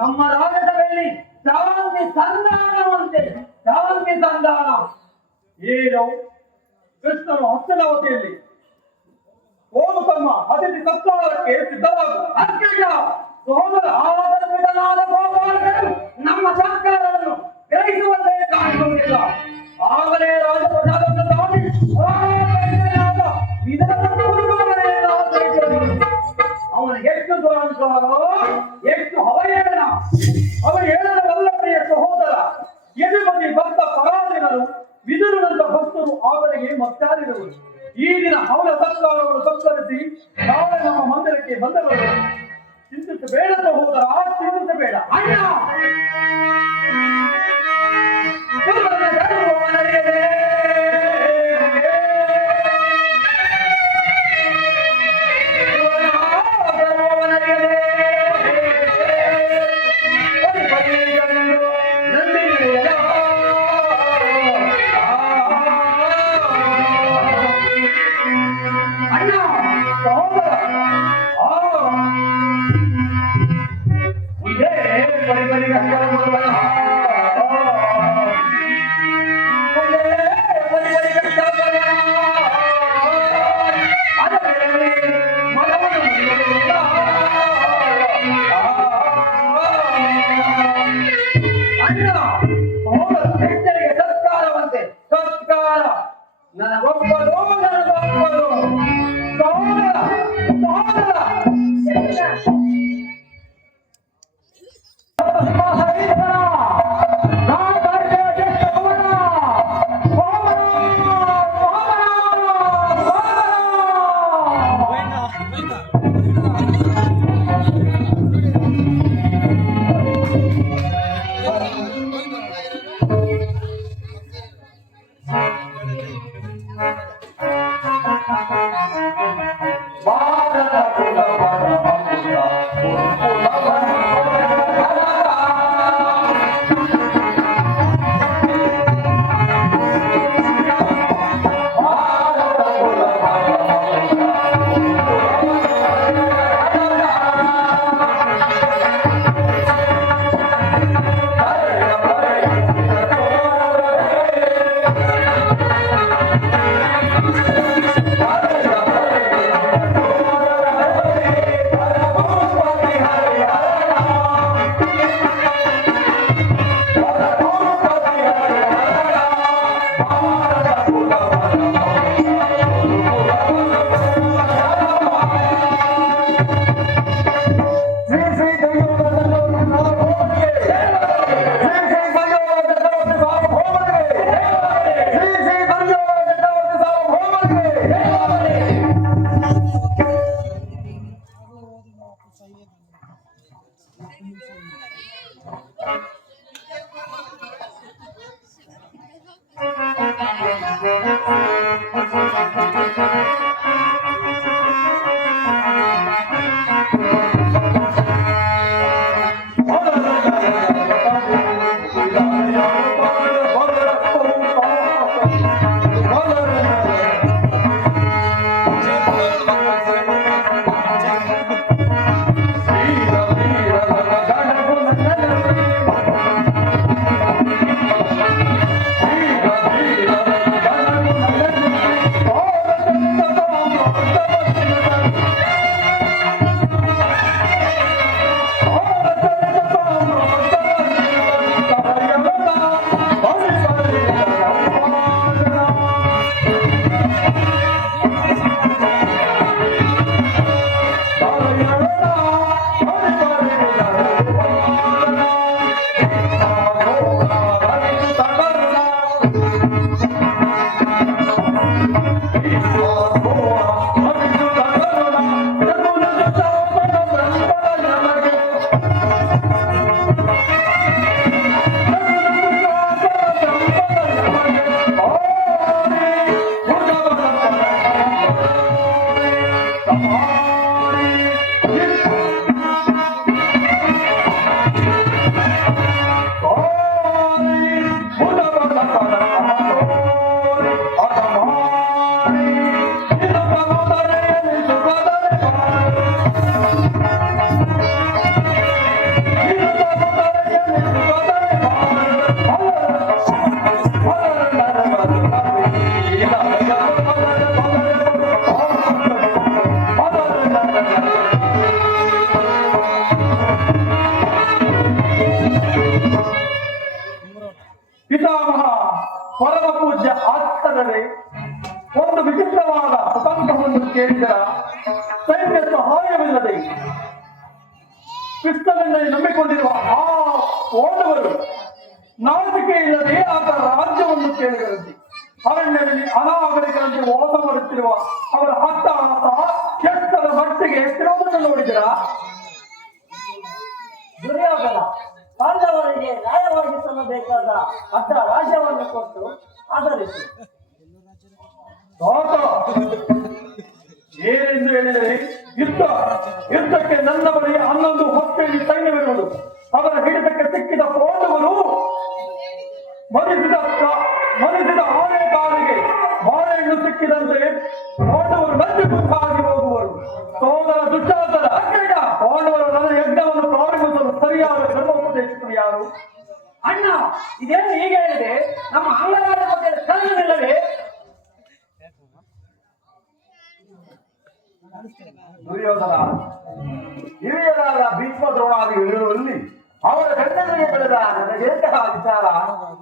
ನಮ್ಮ ರಾಜಸಭೆಯಲ್ಲಿ ಶಾಂತಿ ಸಂಧಾನವಂತೆ ಶಾಂತಿ ಸಂಧಾನ. ಏನು ಕೃಷ್ಣನು ಹಸ್ತನಾವತಿಯಲ್ಲಿ ಹೋಗು, ತಮ್ಮ ಅತಿಥಿ ಸತ್ಕಾರಕ್ಕೆ ಸಿದ್ಧವಾಗು. ಅರ್ಜುನ ಸೋದರ ಆದರ್ಶಿತನಾದ ಗೋಪಾಲಕರು ನಮ್ಮ ಸರ್ಕಾರವನ್ನು ಗ್ರಹಿಸುವಂತೆ ಕಾಣಿಸುವುದಿಲ್ಲ. ಆಗಲೇ ರಾಜಪ್ರಸಾದವನ್ನು ದಾಟಿ ಅವನು ಎಷ್ಟು ದುರಂಕಾರ, ಎಷ್ಟು ಅವಹೇಳನ. ಅವಹೇಳನವಲ್ಲ ಪ್ರಿಯ ಸಹೋದರ. ಎದುಬದಿ ಭಕ್ತ ಪರಾಧೀನರು ವಿದುರನಂತ ಭಕ್ತರು ಅವರಿಗೆ ಮತ್ತಾರಿರುವರು. ಈ ದಿನ ಅವನ ಸತ್ಕಾರವನ್ನು ಸತ್ಕರಿಸಿ ನಾಳೆ ನಮ್ಮ ಮಂದಿರಕ್ಕೆ ಬಂದವರು. ಚಿಂತಿಸಬೇಡ ಸಹೋದರ, ಚಿಂತಿಸಬೇಡ. ಅಣ್ಣ ಸತ್ಕಾರವಂತೆ ಸತ್ಕಾರ ನನಗೊಪ್ಪದು ನನಗೊಪ್ಪದು. ಸಹೋದರ ಸಹೋದರ ಪರಮ ಪೂಜ್ಯ ಆಚಾರ್ಯರೇ, ಒಂದು ವಿಚಿತ್ರವಾದ ಪ್ರಸಂಗವನ್ನು ಕೇಳಿದರ ಸೈನ್ಯ ಸಹಾಯವಿಲ್ಲದೆ ಕೃಷ್ಣನನ್ನೇ ನಂಬಿಕೊಂಡಿರುವ ಆ ಓಟವರು ನಾಚಿಕೆ ಇಲ್ಲದೆ ಆತ ರಾಜ್ಯವನ್ನು ಕೇಳಿದರಂತೆ. ಅರಣ್ಯದಲ್ಲಿ ಅನಾಗರಿಕರಂತೆ ವಾಸ ಮಾಡುತ್ತಿರುವ ಅವರ ಹತ್ತಾಸ ಎಷ್ಟರ ಮಟ್ಟಿಗೆ ಎತ್ತಿರುವುದನ್ನು ನೋಡಿದರ? ದುರ್ಯೋಧನ ಪಾಂಡವರಿಗೆ ನ್ಯಾಯವಾಗಿಸಬೇಕಾದ ಅರ್ಧ ರಾಜ್ಯವನ್ನು ಕೊಟ್ಟು ಆಧರಿಸಿ. ಏನೆಂದು ಹೇಳಿದರೆ ಯುದ್ಧಕ್ಕೆ ನನ್ನ ಬಳಿ 11 ಹೊತ್ತೇಳಿ ಸೈನ್ಯವಿರುವುದು. ಅವರ ಹಿಡಿತಕ್ಕೆ ಸಿಕ್ಕಿದ ಪೌಂಡವರು ಮರಿಸಿದ ಆನೆ ಕಾಲಿಗೆ ಬಾಳೆಹಣ್ಣು ಸಿಕ್ಕಿದಂತೆ ಪೌಂಡವರು ನಂಜು ಮುಖಾಗಿ ಹೋಗುವರು. ಸೋದರ ದುಶ್ಯಾಸನ ಪೌಂಡವರು ನನ್ನ ಯಜ್ಞವನ್ನು ಪ್ರಾರಂಭಿಸಲು ಸರಿಯಾದ ಧರ್ಮೋಪದೇಶಕರು ಯಾರು? ಅಣ್ಣ, ಇದೇನು ಹೀಗೆ ಹೇಳಿದೆ? ನಮ್ಮ ಅಂಗರಾಜ ಬಗ್ಗೆ ಕರೆಯಲಿಲ್ಲವೇ? ದುರ್ಯೋಧನ ಹಿರಿಯರಾದ ಭೀಷ್ಮ ದ್ರೋಣಾದಿಗಳಿರುವಲ್ಲಿ ಅವರ ಗಂಡನಿಗೆ ಬೆಳೆದ ನನಗೆಂತಹ ವಿಚಾರ?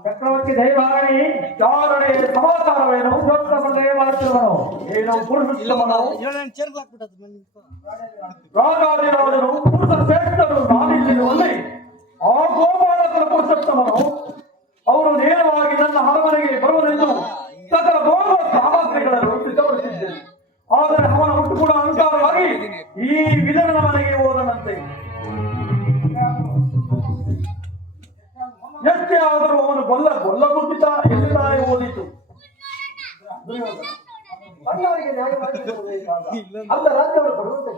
ಚಕ್ರವರ್ತಿ ದೈವಾಗಲಿ ಚಾರಣೆ ಸಮಾಚಾರವೇನು? ಮಾಡುತ್ತಿರುವನು ಏನು ಪುರುಷೋತ್ತಮನು ರಾಜಾದಿರಾಜನು ಪುರುಷ ಶ್ರೇಷ್ಠರು ನಾನಿಲ್ಲಿರುವಲ್ಲಿ ಆ ಗೋಪಾಲಕರ ಪುರುಷೋತ್ತಮನು ಅವರು ನೇರವಾಗಿ ನನ್ನ ಅರಮನೆಗೆ ಬರುವನೆಂದು ಸಕಲ ಭೋಗ ಸಾಮಗ್ರಿಗಳನ್ನು ಸಿದ್ಧಪಡಿಸಿದ್ದೇನೆ. ಆದರೆ ಅವನ ಹುಟ್ಟು ಕೂಡ ಅನುಸಾರವಾಗಿ ಈ ವಿಧನ ಮನೆಗೆ ಹೋದನಂತೆ. ಎಷ್ಟೇ ಆದರೂ ಅವನು ಗೊಲ್ಲಗುತ್ತಿತ ಎಲ್ಲಿದ್ದಾರೆ ಓದಿತು. ಅಣ್ಣವರಿಗೆ ನ್ಯಾಯವಾಗಿರಬೇಕಾದ ಅರ್ಧ ರಾಜ್ಯವನ್ನು ಕೊಡುವಂತೆ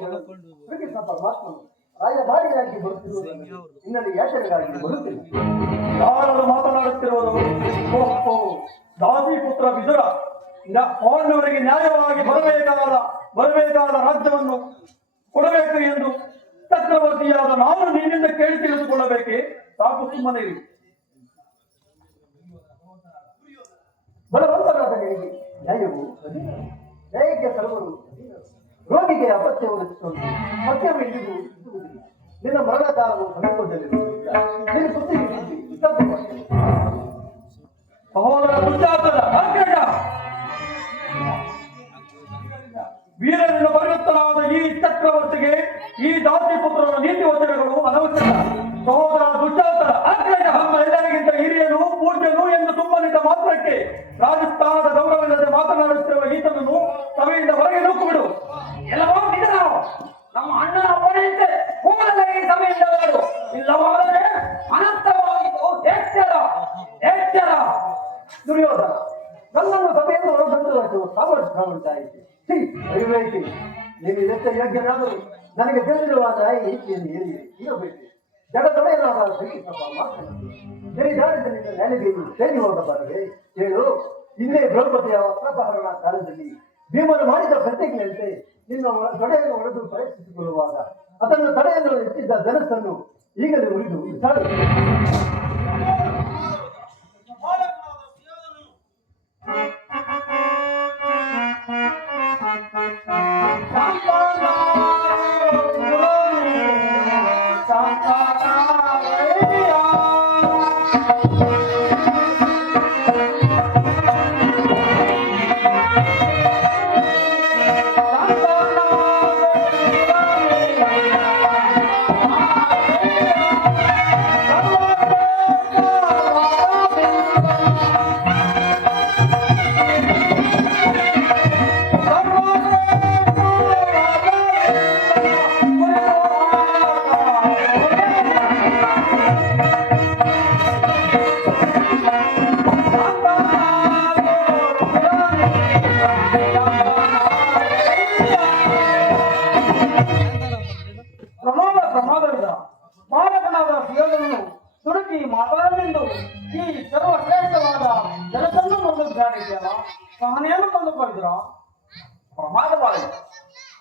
ಶ್ರೀಕೃಷ್ಣ ಪರಮಾತ್ಮನು ರಾಜಭಾರಿಯಾಗಿ ಬರುತ್ತಿರುವುದನ್ನು ಇನ್ನಲ್ಲಿ ಯಾಚನೆಗಾಗಿ ಬರುತ್ತಿಲ್ಲ. ಯಾರನ್ನು ಮಾತನಾಡುತ್ತಿರುವುದು? ದಾಸಿ ಪುತ್ರ ವಿದುರ ಪಾಂಡವರಿಗೆ ನ್ಯಾಯವಾಗಿ ಬರಬೇಕಾದ ರಾಜ್ಯವನ್ನು ಕೊಡಬೇಕು ಎಂದು ಚಕ್ರವರ್ತಿಯಾದ ನಾನು ನಿನ್ನಿಂದ ಕೇಳಿ ತಿಳಿದುಕೊಳ್ಳಬೇಕೆ? ಸಾಕು, ಸುಮ್ಮನಿರಿ. ಬಲವಂತರಾದ ನಿನಗೆ ನ್ಯಾಯವು ನ್ಯಾಯಕ್ಕೆ ಸರ್ವರು ರೋಗಿಗೆ ಅಪತ್ಯವು ರಚಿಸುವುದು ಮದ್ಯವು ಎಂದಿಗೂ ಇರುವುದಿಲ್ಲ. ನಿನ್ನ ಮರಣಕಾಲವು ಸಮೀಪದಲ್ಲಿರುವುದಿಲ್ಲ. ನಿನ್ನ ಸುದ್ದಿ ಸಹೋದರ ದುಶ್ಯಾಸನ ವೀರರಿಂದ ಪರಿವರ್ತನಾದ ಈ ಚಕ್ರವರ್ತಿಗೆ ಈ ದಾಸಿ ಪುತ್ರನ ನೀತಿ ವಚನಗಳು ಅನವಶ್ಯಕ. ಸಹೋದರ ದುಶ್ಯಾಸನ ನಮ್ಮ ಎಲ್ಲರಿಗಿಂತ ಹಿರಿಯನು ಪೂಜ್ಯನು ಎಂದು ತುಂಬನಿದ್ದ ಮಾತ್ರಕ್ಕೆ ರಾಜಸ್ಥಾನದ ಗೌರವವಿಲ್ಲದೆ ಮಾತನಾಡುತ್ತಿರುವ ಈತನನ್ನು ಸಭೆಯಿಂದ ಹೊರಗೆ ನೂಕುಬಿಡು. ಎಲ್ಲವೋ ನಿಜ. ನಮ್ಮ ಅಣ್ಣನ ಅಪ್ಪಣೆಯಂತೆ ಕೂಡಲೇ ಈ ಸಭೆಯಿಂದ ಹೊರಡು. ಇಲ್ಲವಾದರೆ ಅನರ್ಥವಾಯಿತು. ಎಚ್ಚರ. ದುರ್ಯೋಧನ ನನ್ನನ್ನು ಸಭೆಯನ್ನು ಹೊರಬಂದು ಸಾಮರ್ಥ್ಯ ಉಂಟಾಯಿತು. ನೀವು ಇದಕ್ಕೆ ಯೋಗ್ಯನಾದರೂ ನನಗೆ ತಿಳಿದಿರುವ ನ್ಯಾಯ ನೀತಿಯನ್ನು ಇರಬೇಕು. ಜಗದೊಡೆಯನಾದ ಶ್ರೀಕೃಷ್ಣ ಮಾತನಾಡಿ ಜರಿದಾರಿದ್ದರಿಂದ ನ್ಯಾಯದೇವಿ ಸೇರಿ ಹೋಗಬಾರದೆ ಹೇಳು. ಹಿಂದೆ ದ್ರೌಪದಿಯ ವಸ್ತ್ರಾಪಹರಣ ಕಾಲದಲ್ಲಿ ಭೀಮನು ಮಾಡಿದ ಪ್ರತಿಜ್ಞೆಯಂತೆ ನಿನ್ನ ದೊಡೆಯನ್ನು ಹೊಡೆದು ಪ್ರಯತ್ನಿಸಿಕೊಳ್ಳುವಾಗ ಅದನ್ನು ತಡೆಯಲು ಎತ್ತಿದ್ದ ಧನಸ್ಸನ್ನು ಈಗಲೇ ಉಳಿದು ವಿಚಾರ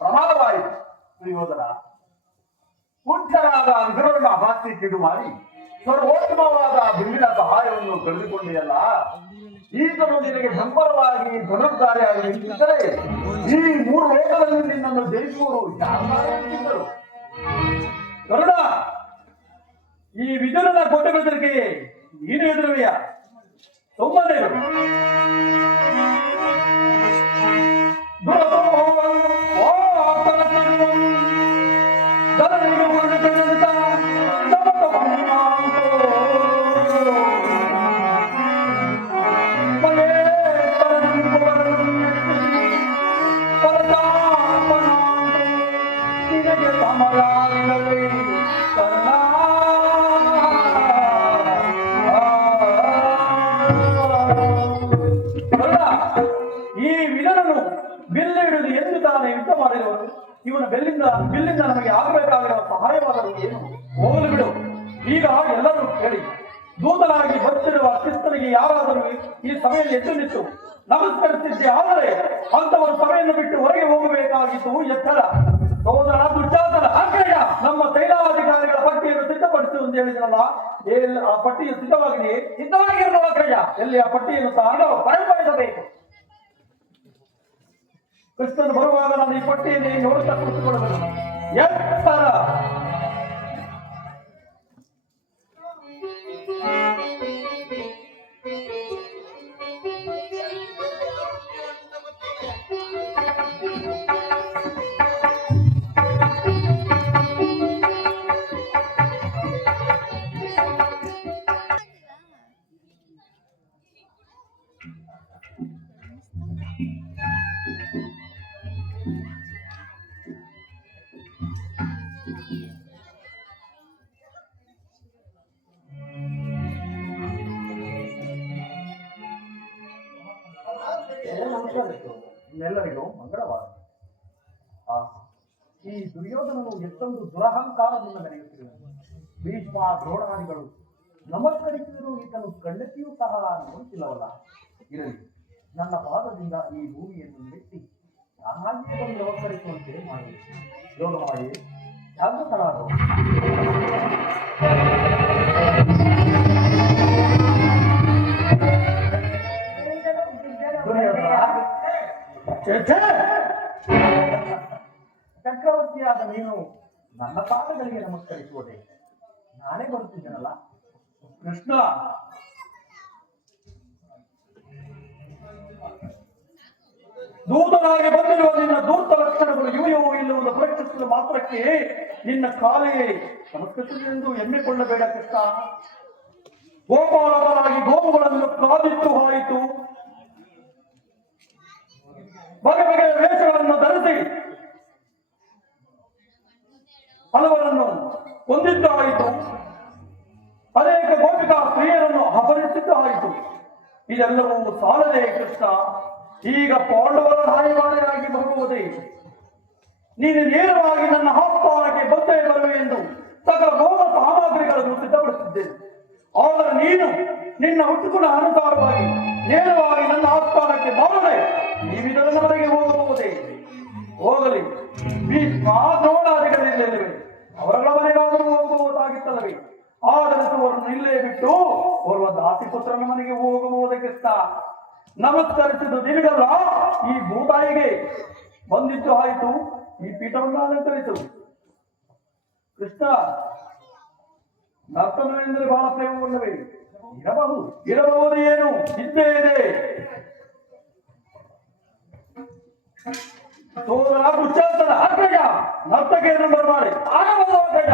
ಪ್ರಮಾದವಾಯಿತು ದುರ್ಯೋಧನ. ಪೂಜ್ಯರಾದ ವಿದುರರನ್ನು ಅಭಾಸ್ತಿಕ್ಕಿಡು ಮಾಡಿ ಸರ್ವೋತ್ತಮವಾದ ಬಿಲ್ಲಿನ ಸಹಾಯವನ್ನು ಕಳೆದುಕೊಂಡಿಯಲ್ಲ. ಈತನು ನಿನಗೆ ಬೆಂಬಲವಾಗಿ ಧನುರ್ಧಾರಿಯಾಗಿ ನಿಂತಿದ್ದರೆ ಈ 3 ಲೋಕದಲ್ಲಿ ನಿನ್ನನ್ನು ಜಯಿಸುವರು ಯಾರು? ಗರುಡ, ಈ ವಿದುರನ ಕೊಟ್ಟ ಬೆದರಿಕೆ ನೀನು ಎದುರುವೆಯ? ಸುಮ್ಮನೆ ಇರು. ಈ ವಿಲನನು ಬಿಲ್ಲು ಹಿಡಿದು ಎಂದು ತಾನೇ ಯುದ್ಧ ಮಾಡಿದವರು. ಇವನ ಬಿಲ್ಲಿಂದ ನಮಗೆ ಆಗಬೇಕಾಗಿರುವ ಸಹಾಯವಾದರೂ ಏನು? ಹೋಗಲು ಬಿಡು. ಈಗ ಎಲ್ಲರೂ ಹೇಳಿ, ದೂತನಾಗಿ ಬರ್ತಿರುವ ಕ್ರಿಸ್ತನಿಗೆ ಯಾರಾದರೂ ಈ ಸಭೆಯಲ್ಲಿ ಎದ್ದು ನಿಂತು ನಮಸ್ಕರಿಸಿದ್ದೆ ಆದರೆ ಅಂತವರು ಸಭೆಯನ್ನು ಬಿಟ್ಟು ಹೊರಗೆ ಹೋಗಬೇಕಾಗಿತ್ತು. ಎತ್ತರ ಸೋದರ ದುಶ್ಯಾಸನ ಆಕ್ರಯ ನಮ್ಮ ತೈಲಾಧಿಕಾರಿಗಳ ಪಟ್ಟಿಯನ್ನು ಸಿದ್ಧಪಡಿಸು ಎಂದು ಹೇಳಿದ್ರಲ್ಲ, ಆ ಪಟ್ಟಿಯು ಸಿದ್ಧವಾಗಿದೆಯೇ? ಸಿದ್ಧವಾಗಿರುವ ಆಕ್ರಯ. ಎಲ್ಲಿ ಆ ಪಟ್ಟಿಯನ್ನು ತಾನು ಬರಪಡಿಸಬೇಕು. ಕ್ರಿಸ್ತನು ಬರುವಾಗ ನಾನು ಈ ಪಟ್ಟಿಯಲ್ಲಿ ನೋಡುತ್ತಾ ಕುಳಿತುಕೊಳ್ಳಬೇಕು. ಎತ್ತರ ಎಲ್ಲರಿಗೂ ಮಂಗಳವಾರ. ಈ ದುರ್ಯೋಧನನು ಎಷ್ಟೊಂದು ದುರಹಂಕಾರದಿಂದ ಮೆರೆಯುತ್ತಿರುವನು. ಭೀಷ್ಮ ದ್ರೋಣಾದಿಗಳು ನಮಸ್ಕರಿಸಿದರೂ ಈತನು ಕಣ್ಣೆತ್ತಿಯೂ ಸಹ ನೋಡುತ್ತಿಲ್ಲವಲ್ಲ. ಇರಲಿ, ನನ್ನ ಪಾದದಿಂದ ಈ ಭೂಮಿಯನ್ನು ಮೆಟ್ಟಿ ನಾನಾಗಿಯೇ ಬಂದು ನಮಸ್ಕರಿಸುವಂತೆ ಮಾಡಿ ಯೋಗ ಮಾಡಿ ಜಾಗೃತರಾದ ಚಕ್ರವರ್ತಿಯಾದ ನೀನು ನನ್ನ ಪಾದಗಳಿಗೆ ನಮಸ್ಕರಿಸುವುದೇ? ನಾನೇ ಬರುತ್ತಿದ್ದೇನಲ್ಲ. ಕೃಷ್ಣ, ದೂತನಾಗಿ ಬಂದಿರುವ ನಿನ್ನ ದೂತ ಲಕ್ಷಣಗಳು ಇವು ಇಲ್ಲುವುದು ಪರೀಕ್ಷಿಸಲು ಮಾತ್ರಕ್ಕೆ ನಿನ್ನ ಕಾಲಿಗೆ ನಮಸ್ಕರಿಸುವುದೆಂದು ಹೆಮ್ಮೆಕೊಳ್ಳಬೇಡ ಕೃಷ್ಣ. ಗೋಪಾಲಕರಾಗಿ ಗೋವುಗಳನ್ನು ಕಾದಿಟ್ಟು ಹೋಯಿತು, ಬಗೆ ಬಗೆಯ ವೇಷಗಳನ್ನು ಧರಿಸಿ ಹಲವರನ್ನು ಕೊಂದಿದ್ದು ಆಯಿತು, ಅನೇಕ ಗೋಪಿಕಾ ಸ್ತ್ರೀಯರನ್ನು ಅಪಹರಿಸಿದ್ದು ಆಯಿತು. ಇದೆಲ್ಲವೂ ಸಾಲದೆ ಕೃಷ್ಣ. ಈಗ ಪಾಂಡವರ ರಾಯಭಾರಿಯಾಗಿ ಬರುವುದೇ? ನೀನು ನೇರವಾಗಿ ನನ್ನ ಆಸ್ಥಾನಕ್ಕೆ ಬಂದೇ ಬರುವೆ ಎಂದು ಸಕಲ ಭೋಗ ಸಾಮಗ್ರಿಗಳನ್ನು ಸಿದ್ಧಪಡಿಸಿದ್ದೇನೆ. ಆದರೆ ನೀನು ನಿನ್ನ ಹುಟ್ಟುಗುಣ ಅನುಸಾರವಾಗಿ ನೇರವಾಗಿ ನನ್ನ ಆಸ್ಥಾನಕ್ಕೆ ಬರದೆ ಈ ವಿಧದವರೆಗೆ ಹೋಗಬಹುದೇ? ಹೋಗಲಿ, ಭೀಷ್ಮ ದ್ರೋಣಾದಿಗಳಿಲ್ಲವೇ? ಅವರ ಮನೆಗಾದರೂ ಹೋಗಬಹುದಾಗಿತ್ತಲ್ಲವೇ? ಆಧರಿಸುವವರನ್ನು ಇಲ್ಲೇ ಬಿಟ್ಟು ಓರ್ವ ದಾಸಿಪುತ್ರನ ಮನೆಗೆ ಹೋಗಬಹುದಕ್ಕಿಂತ ನಮಸ್ಕರಿಸಿದ್ದು ನಿನಗಲ್ಲ, ಈ ಭೂತಾಯಿಗೆ ಬಂದಿದ್ದು ಆಯಿತು. ಈ ಪೀಠವನ್ನು ಅಲಂಕರಿಸು. ಕೃಷ್ಣ, ನರ್ತನವೆಂದರೆ ಬಹಳ ಪ್ರೇಮವಲ್ಲವೇ? ಇರಬಹುದು ಏನು, ಇದ್ದೇ ಇದೆ. ಸೋದರ ದುಶ್ಯಾಸನ ಆಕ್ರಯ ನರ್ತಕಿಯನ್ನು ಬರಮಾಡಿ ಆಗಬಹುದು ಆಕ್ರಯ.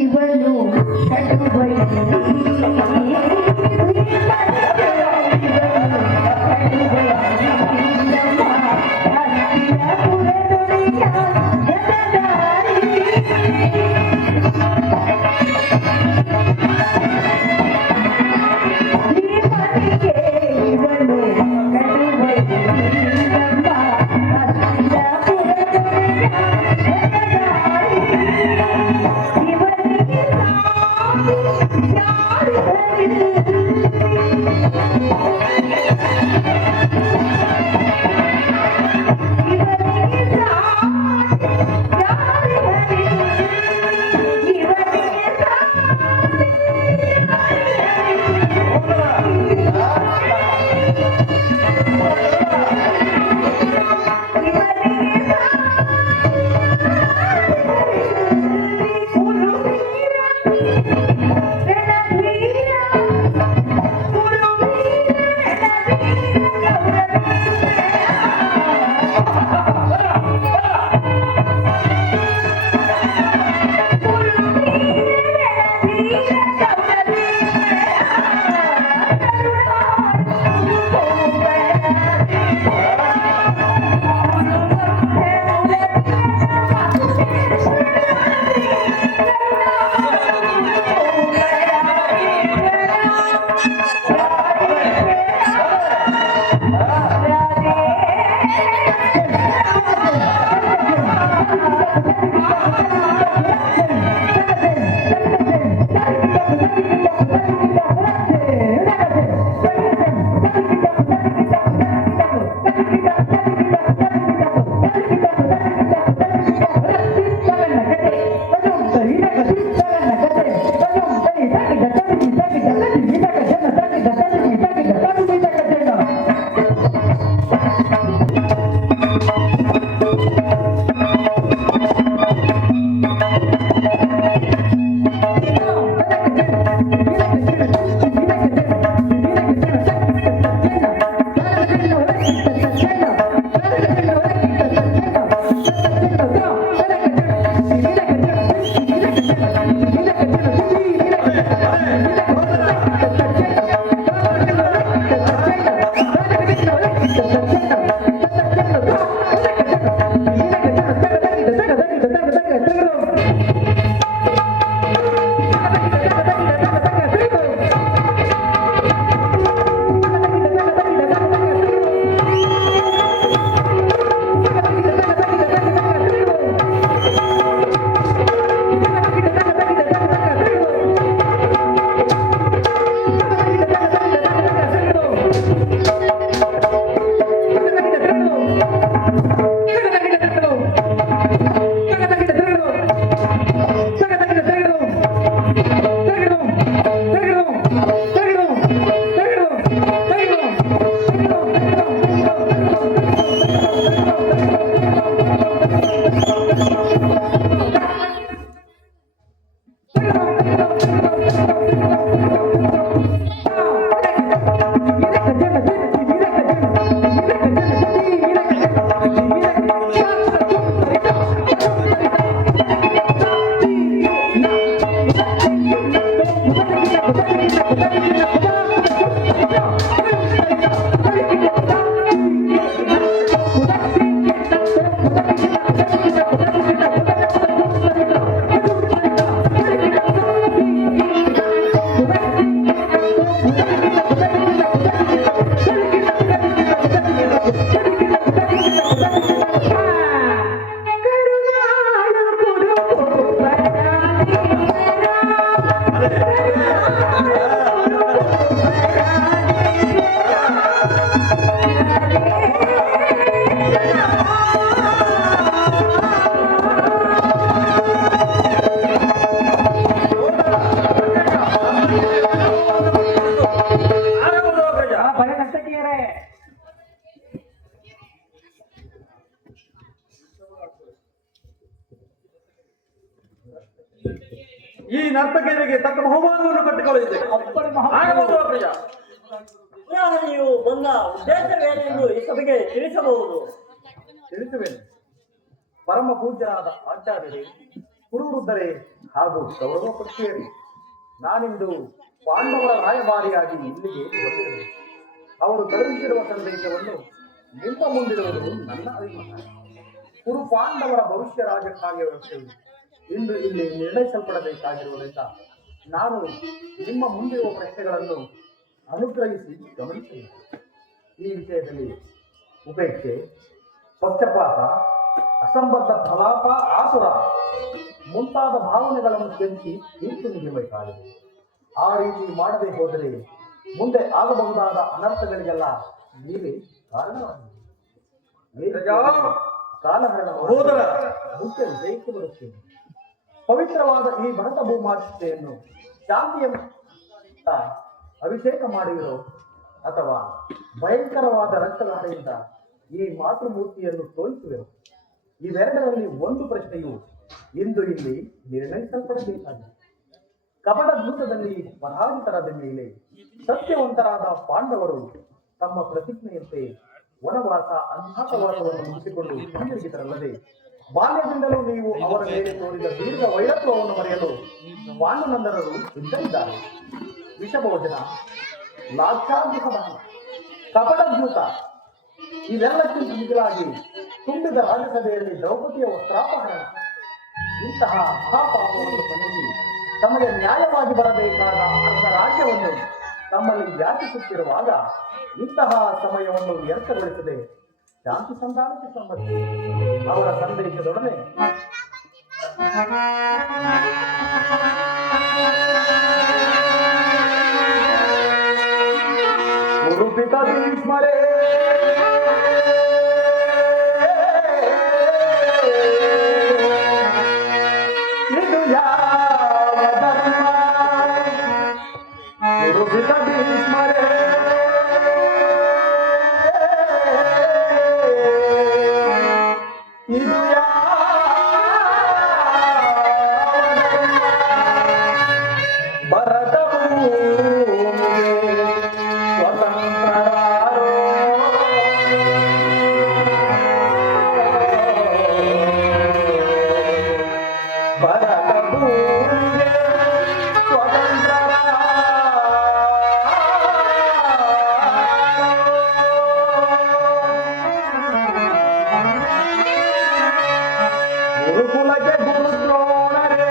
ಇವನು ಈ ನರ್ತಕಿಯರಿಗೆ ತಕ್ಕ ಬಹುಮಾನವನ್ನು ಕಟ್ಟಿಕೊಳ್ಳುತ್ತೇವೆ. ಆಗಬಹುದು ಅಗ್ರಜ. ಪುನಃ ನೀವು ಬಂದ ಉದ್ದೇಶವೇನೆಂದು ಈ ಸಭೆಗೆ ತಿಳಿಸಬಹುದು. ತಿಳಿಸುವೇನೆ. ಪರಮ ಪೂಜ್ಯರಾದ ಆಚಾರ್ಯರೇ, ಕುರುವೃದ್ಧರೇ, ಹಾಗೂ ಗೌರವ ಪಡಿಸಿರಿ. ನಾನಿಂದು ಪಾಂಡವರ ರಾಯಭಾರಿಯಾಗಿ ಇಲ್ಲಿಗೆ ಬಂದಿರುವೆ. ಅವರು ಕಳುಹಿಸಿರುವ ಸಂದೇಶವನ್ನು ನಿಮ್ಮ ಮುಂದಿರುವುದು ನನ್ನ ಅಭಿಮತ. ಕುರು ಪಾಂಡವರ ಭವಿಷ್ಯ ರಾಜಕಾರ್ಯ ವ್ಯವಸ್ಥೆಯು ಇಂದು ಇಲ್ಲಿ ನಿರ್ಣಯಿಸಲ್ಪಡಬೇಕಾಗಿರುವುದರಿಂದ ನಾನು ನಿಮ್ಮ ಮುಂದಿರುವ ಪ್ರಶ್ನೆಗಳನ್ನು ಅನುಗ್ರಹಿಸಿ ಗಮನಿಸಬೇಕು. ಈ ವಿಷಯದಲ್ಲಿ ಉಪೇಕ್ಷೆ, ಪಕ್ಷಪಾತ, ಅಸಂಬದ್ಧ ಫಲಾಪ, ಆಸುರ ಮುಂತಾದ ಭಾವನೆಗಳನ್ನು ಕೆಂಚಿ ತೀರ್ಪು ನೀಡಬೇಕಾಗಿದೆ. ಆ ರೀತಿ ಮಾಡದೆ ಹೋದರೆ ಮುಂದೆ ಆಗಬಹುದಾದ ಅನರ್ಥಗಳಿಗೆಲ್ಲ ನೀವೇ ಕಾರಣವಾಗಿದೆ. ಕಾಲಹರಣ ಹೋದರ ಮುಖ್ಯ ವಿಜಯಕ್ಕೆ ಬರುತ್ತೇನೆ. ಪವಿತ್ರವಾದ ಈ ಭರತ ಭೂಮಾತೆಯನ್ನು ಶಾಂತಿಯ ಅಭಿಷೇಕ ಮಾಡಿರೋ ಅಥವಾ ಭಯಂಕರವಾದ ರಕ್ತಧಾರೆಯಿಂದ ಈ ಮಾತೃಮೂರ್ತಿಯನ್ನು ತೋರಿಸುವೆವು. ಇವೆರಡರಲ್ಲಿ ಒಂದು ಪ್ರಶ್ನೆಯು ಇಂದು ಇಲ್ಲಿ ನಿರ್ಣಯಿಸಲ್ಪಡಬೇಕಾಗಿದೆ. ಕಪಟ ದೂತದಲ್ಲಿ ಪರಾಜಿತರಾದ ಮೇಲೆ ಸತ್ಯವಂತರಾದ ಪಾಂಡವರು ತಮ್ಮ ಪ್ರತಿಜ್ಞೆಯಂತೆ ವನವಾಸ ಅಜ್ಞಾತವಾಸವನ್ನು ಮುಗಿಸಿಕೊಂಡು ಹಿಂದಿರುಗಿದರಲ್ಲದೆ ಬಾಲ್ಯದಿಂದಲೂ ನೀವು ಅವರ ಮೇಲೆ ತೋರಿದ ದೀರ್ಘ ವೈರತ್ವವನ್ನು ಮರೆಯಲು ಪಾಂಡುನಂದನರು ಸಿದ್ಧರಿದ್ದಾರೆ. ವಿಷಭೋಜನ, ಲಾಕ್ಷಾದ್ಭುತ ದಹನ, ಕಪಟದ್ಯೂತ ಇವೆಲ್ಲಕ್ಕಿಂತ ಮಿಗಿಲಾಗಿ ತುಂಬಿದ ರಾಜಸಭೆಯಲ್ಲಿ ದ್ರೌಪದಿಯ ವಸ್ತ್ರಾಪಹರಣ ಇಂತಹ ಮಹಾಪಾಪವನ್ನು ಖಂಡಿಸಿ ತಮಗೆ ನ್ಯಾಯವಾಗಿ ಬರಬೇಕಾದ ಅರ್ಧ ರಾಜ್ಯವನ್ನು ತಮ್ಮಲ್ಲಿ ಯಾಚಿಸುತ್ತಿರುವಾಗ ಇಂತಹ ಸಮಯವನ್ನು ವ್ಯರ್ಥಗೊಳಿಸದೆ ಶಾಂತಿ ಸಂಧಾನಕ್ಕೆ ಸಂಬಂಧಿಸಿ ಅವರ ಸಂದೇಶದೊಡನೆ ಗುರುಪಿತ ಭೀಷ್ಮರೇ, ಇದು ಯಾವ ಧರ್ಮ? ಗುರುಪಿತ ಭೀಷ್ಮರೇ, ಇದು ಭರತ ಭೂಮಿಗೆ ಸ್ವತಂತ್ರರಾರೋ ಭರತ ಭೂಮಿಗೆ ಗುರುಕುಲಕ್ಕೆ ಗುರುದ್ರೋಣರೇ,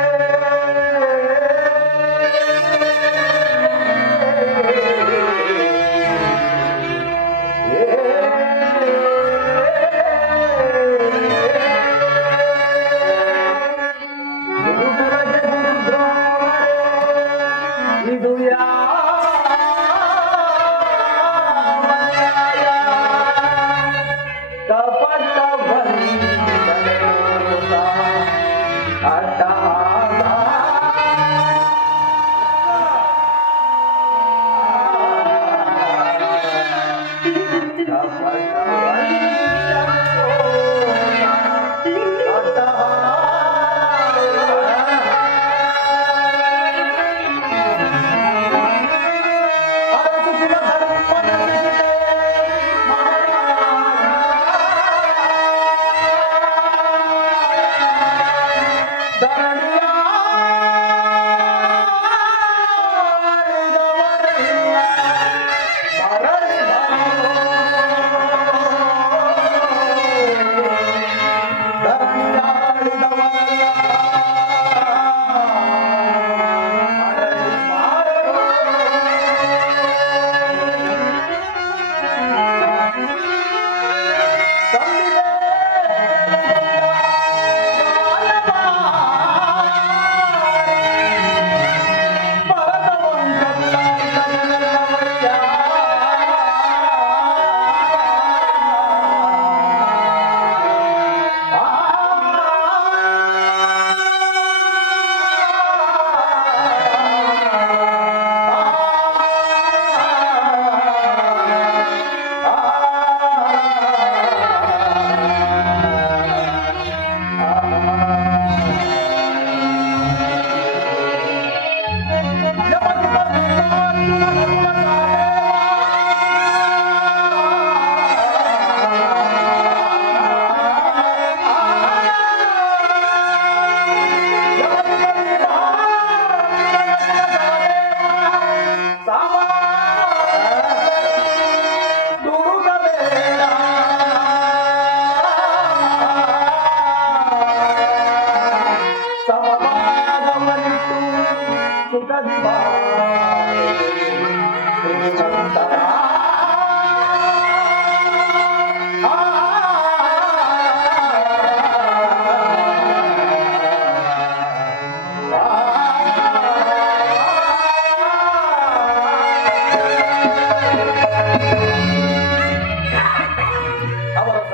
ಗುರುಕುಲಕ್ಕೆ ಗುರುದ್ರೋಣರೇ, ಇದು ಕಪಟ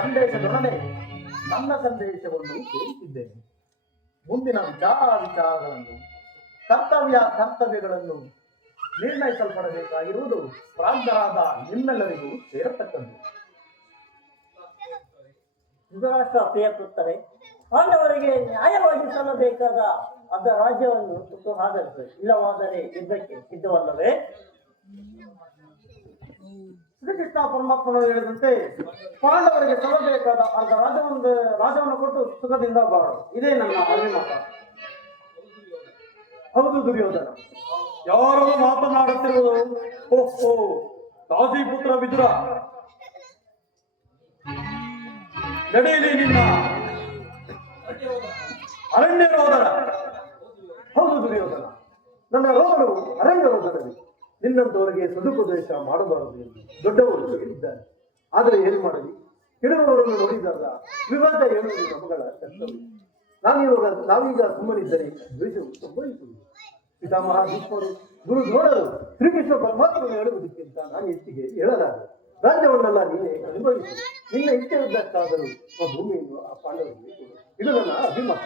ಸಂದೇಶದೊಡನೆ ನನ್ನ ಸಂದೇಶವನ್ನು ಕೇಳುತ್ತಿದ್ದೇನೆ. ಮುಂದಿನ ವಿಚಾರಗಳನ್ನು ಕರ್ತವ್ಯಗಳನ್ನು ನಿರ್ಣಯಿಸಲ್ಪಡಬೇಕಾಗಿರುವುದು ಪ್ರಾಜ್ಞರಾದ ನಿಮ್ಮೆಲ್ಲರಿಗೂ ಸೇರತಕ್ಕದ್ದು. ಧೃತರಾಷ್ಟ್ರ ಪ್ರಿಯಪುತ್ತರೆ, ಪಾಂಡವರಿಗೆ ನ್ಯಾಯವಾಗಿ ಸಲ್ಲಬೇಕಾದ ಅರ್ಧ ರಾಜ್ಯವನ್ನು ಸುಟ್ಟು ಹಾಕಬೇಕು, ಇಲ್ಲವಾದರೆ ಯುದ್ಧಕ್ಕೆ ಸಿದ್ಧವಲ್ಲವೇ? ಶ್ರೀಕೃಷ್ಣ ಪರಮಾತ್ಮನು ಹೇಳಿದಂತೆ ಪಾಂಡವರಿಗೆ ಸಲ್ಲಬೇಕಾದ ಅರ್ಧ ರಾಜ್ಯವನ್ನು ಕೊಟ್ಟು ಸುಖದಿಂದ ಬಾಳು, ಇದೇ ನನ್ನ ಅಭಿಮತ. ಹೌದು ದುರ್ಯೋಧನ. ಯಾರು ಮಾತನಾಡುತ್ತಿರುವುದು? ಓಹೋ, ಕಾಶಿಪುತ್ರ ವಿದುರ, ನಡೆಯಲಿ ನಿನ್ನ ಅರಣ್ಯ ರೋದನ. ಹೌದು ದುರ್ಯೋಧನ, ನನ್ನ ರೋಗರು ಅರಣ್ಯ ರೋಗದಲ್ಲಿ ನಿನ್ನಂತವರಿಗೆ ಸದುಪದೇಶ ಮಾಡಬಾರದು ಎಂದು ದೊಡ್ಡವರು ಹೇಳಿದ್ದಾರೆ. ಆದರೆ ಏನು ಮಾಡಲಿ, ಕೆಡುವವರನ್ನು ನೋಡಿದಾಗ ವಿವಾದ ಹೇಳುವುದು ನಮಗಳ ಕರ್ತವ್ಯ. ನಾವೀಗ ಸುಮ್ಮನಿದ್ದರೆ ದ್ವೇಷವು ಸಂಭವಿಸುವುದು. ಪಿತಾಮಹ ಭೀಷ್ಮರು, ಗುರು ದ್ರೋಣರು ಶ್ರೀಕೃಷ್ಣ ಪರಮಾತ್ಮನು ಹೇಳುವುದಕ್ಕಿಂತ ನಾನು ಹೆಚ್ಚಿಗೆ ಹೇಳಲಾರೆ. ರಾಜ್ಯವನ್ನೆಲ್ಲ ನೀನೇ ಅನುಭವಿಸು. ನಿನ್ನ ಇಚ್ಛೆ ಇದ್ದಕ್ಕಾದರೂ ಆ ಭೂಮಿಯನ್ನು ಆ ಪಾಂಡವರಿಗೆ ಕೊಡು. ಇದು ನನ್ನ ಅಭಿಮತ.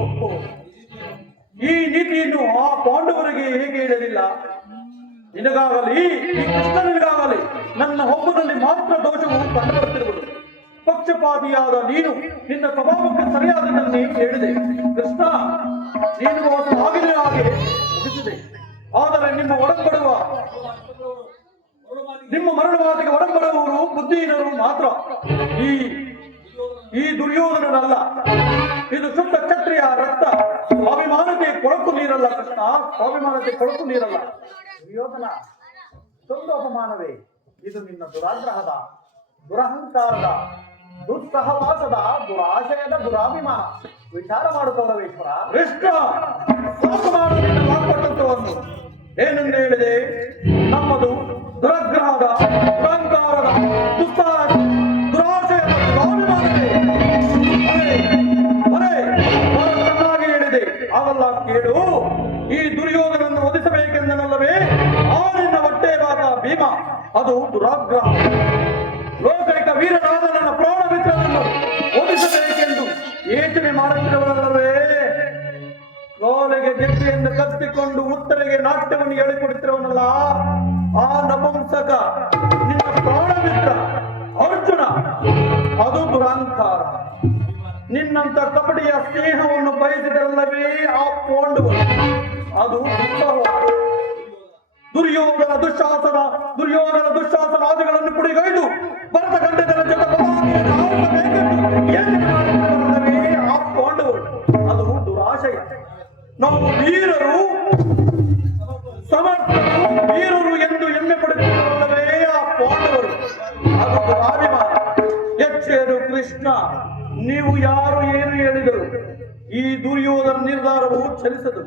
ಓಹೋ, ಈ ನೀತಿಯನ್ನು ಆ ಪಾಂಡವರಿಗೆ ಹೇಗೆ ಹೇಳಲಿಲ್ಲ? ನಿನಗಾಗಲಿ ಈ ಕೃಷ್ಣನಿಗಾಗಲಿ ನನ್ನ ಒಬ್ಬನಲ್ಲಿ ಮಾತ್ರ ದೋಷವು ಕಂಡುಬರುತ್ತಿರುವುದು. ಪಕ್ಷಪಾತಿಯಾದ ನೀನು ನಿನ್ನ ಸ್ವಭಾವಕ್ಕೆ ಸರಿಯಾದದನ್ನೇ ಹೇಳಿದೆ. ಕೃಷ್ಣ, ನೀನು ಆಗಿನ ಹಾಗೆ ಮುಗಿಸಿದೆ. ಆದರೆ ನಿಮ್ಮ ಮರಳು ಮಾತಿಗೆ ಒಡಂಬಡುವವರು ಬುದ್ಧಿಹೀನರು ಮಾತ್ರ. ಈ ದುರ್ಯೋಧನನಲ್ಲ, ಇದು ಶುದ್ಧ ಕ್ಷತ್ರಿಯ ರಕ್ತ. ಸ್ವಾಭಿಮಾನತೆ ಕೊಳಕು ನೀರಲ್ಲ ಕೃಷ್ಣ, ಸ್ವಾಭಿಮಾನತೆ ಕೊಳಕು ನೀರಲ್ಲ. ದುರ್ಯೋಧನ, ಇದೊಂದು ಅಪಮಾನವೇ. ಇದು ನಿನ್ನ ದುರಾಗ್ರಹದ, ದುರಹಂಕಾರದ, ದುಸ್ಸಹವಾಸದ, ದುರಾಶಯದ ದುರಾಭಿಮಾನ. ವಿಚಾರ ಮಾಡುತ್ತವರವೇಶ್ವರ. ಕೃಷ್ಣ, ಸಾಕು ಮಾಡು ನಿನ್ನ ವಾಕ್ಪಟುತ್ವವನ್ನು. ಏನೆಂದು ಹೇಳಿದೆ? ನಮ್ಮದು ದುರಗ್ರಹದ, ದುರಹಂಕಾರದ, ದುರಾಶಯದ ದುರಾಭಿಮಾನತೆ. ಚೆನ್ನಾಗಿ ಹೇಳಿದೆ. ಅವೆಲ್ಲ ಕೇಳು. ಈ ದುರ್ಯೋಧನನ್ನು ಒದಿಸಬೇಕೆಂದನಲ್ಲವೇ ಆ ನಿನ್ನ ಹೊಟ್ಟೆ ಭಾಗ ಭೀಮ, ಅದು ದುರಾಗ್ರಹ. ಲೋಕೈಕ ವೀರನಾದ ನನ್ನ ಪ್ರಾಣ ಮಿತ್ರನನ್ನು ಒದಿಸಬೇಕೆಂದು ಯೋಚನೆ ಮಾಡುತ್ತಿರುವಲ್ಲವೇ? ಲೋಲೆಗೆ ಗೆದ್ದೆಯನ್ನು ಕತ್ತಿಕೊಂಡು ಉತ್ತರೆಗೆ ನಾಟ್ಯವನ್ನು ಹೇಳಿಕೊಡುತ್ತಿರುವನಲ್ಲ ಆ ನಪುಂಸಕ ನಿನ್ನ ಪ್ರಾಣ ಮಿತ್ರ ಅರ್ಜುನ, ಅದು ದುರಹಂಕಾರ. ನಿನ್ನಂತ ಕಪಟಿಯ ಸ್ನೇಹವನ್ನು ಬಯಸಿದರಲ್ಲವೇ ಆ ಪಾಂಡವರು, ಅದು ದುಸ್ಸಹವಾಸ. ದುರ್ಯೋಧನ ದುಶ್ಶಾಸನಾದಿಗಳನ್ನು ಕುಡಿಗೈದು ಭರತ ಖಂಡದ ಜೊತೆ ಆ ಪಾಂಡವರು, ಅದು ದುರಾಶಯ. ನಾವು ವೀರರು, ಸಮರ್ಥರು, ವೀರರು ಎಂದು ಹೆಮ್ಮೆ ಪಡುತ್ತಿರುವಲ್ಲವೇ ಆ ಪಾಂಡವರು, ಅದು ದುರಾಭಿಮಾನ. ಎಚ್ಚೇರು ಕೃಷ್ಣ, ನೀವು ಯಾರು ಏನು ಹೇಳಿದರು ಈ ದುರ್ಯೋಧನ ನಿರ್ಧಾರವು ಚಲಿಸದು.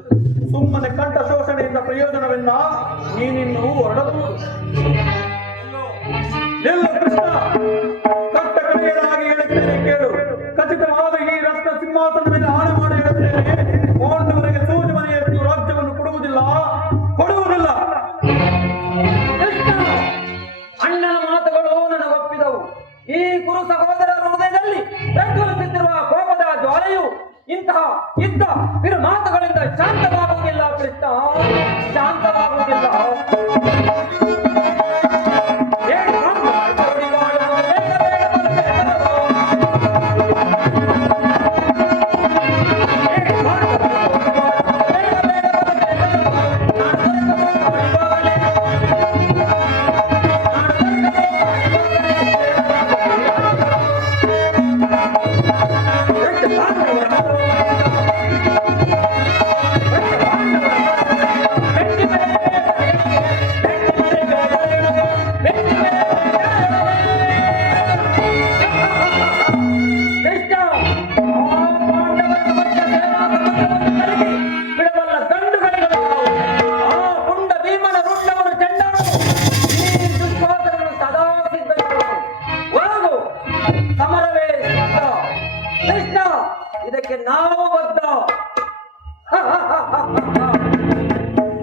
ಸುಮ್ಮನೆ ಕಂಠ ಶೋಷಣೆಯಿಂದ ಪ್ರಯೋಜನವೆಲ್ಲ. ನೀನಿನ್ನು ಹೊರಡಬಹುದು. ಎಲ್ಲ ಕೃಷ್ಣ, ಕಟ್ಟ ಕಡೆಯರಾಗಿ ಹೇಳುತ್ತೇನೆ ಕೇಳು. ಖಚಿತವಾದ ಈ ರತ್ನ ಸಿಂಹಾಸನ ಮೇಲೆ ಆಣೆ ಮಾಡಿ ಹೇಳುತ್ತೇನೆ, ಪಾಂಡವರಿಗೆ ಸೂಜಿ ಮನೆಯಷ್ಟು ರಾಜ್ಯವನ್ನು ಕೊಡುವುದಿಲ್ಲ. ಅಣ್ಣನ ಮಾತುಗಳು ನನಗೊಪ್ಪಿದವು. ಈ ಕುರು ಸಹೋದರರ ಹೃದಯದಲ್ಲಿ ಪ್ರಜ್ವಲಿಸುತ್ತಿರುವ ಕೋಪದ ಜ್ವಾಲೆಯು ಇಂತಹ ಯುದ್ಧ ಮಾತುಗಳಿಂದ ಶಾಂತವಾಗುವುದಿಲ್ಲ ಕೃಷ್ಣ, ಶಾಂತವಾಗುವುದಿಲ್ಲ. ಇದಕ್ಕೆ ನಾವು ಬದ್ಧ.